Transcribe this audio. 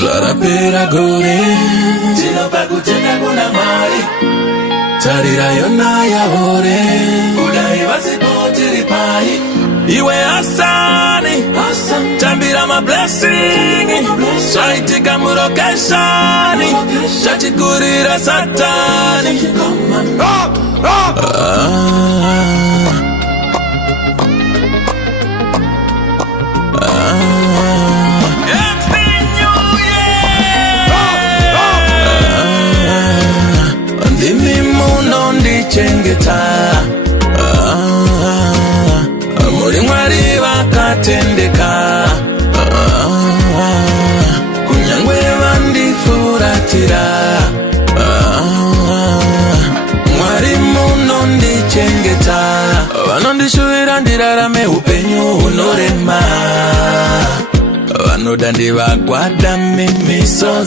Zarapera gore Tino pakutenda kuna mari Tarira yona ya hore Udai vasipoti ripai Iwe asani Tambira ma blessing Swaitika murokeshani Chachikurira satani Chengeta muri mwari vakatendeka kunyangwe vandifuratira mwari munondichengeta vanondishuvira ndirarame upenyu hunorema vanoda ndivagwada mimiso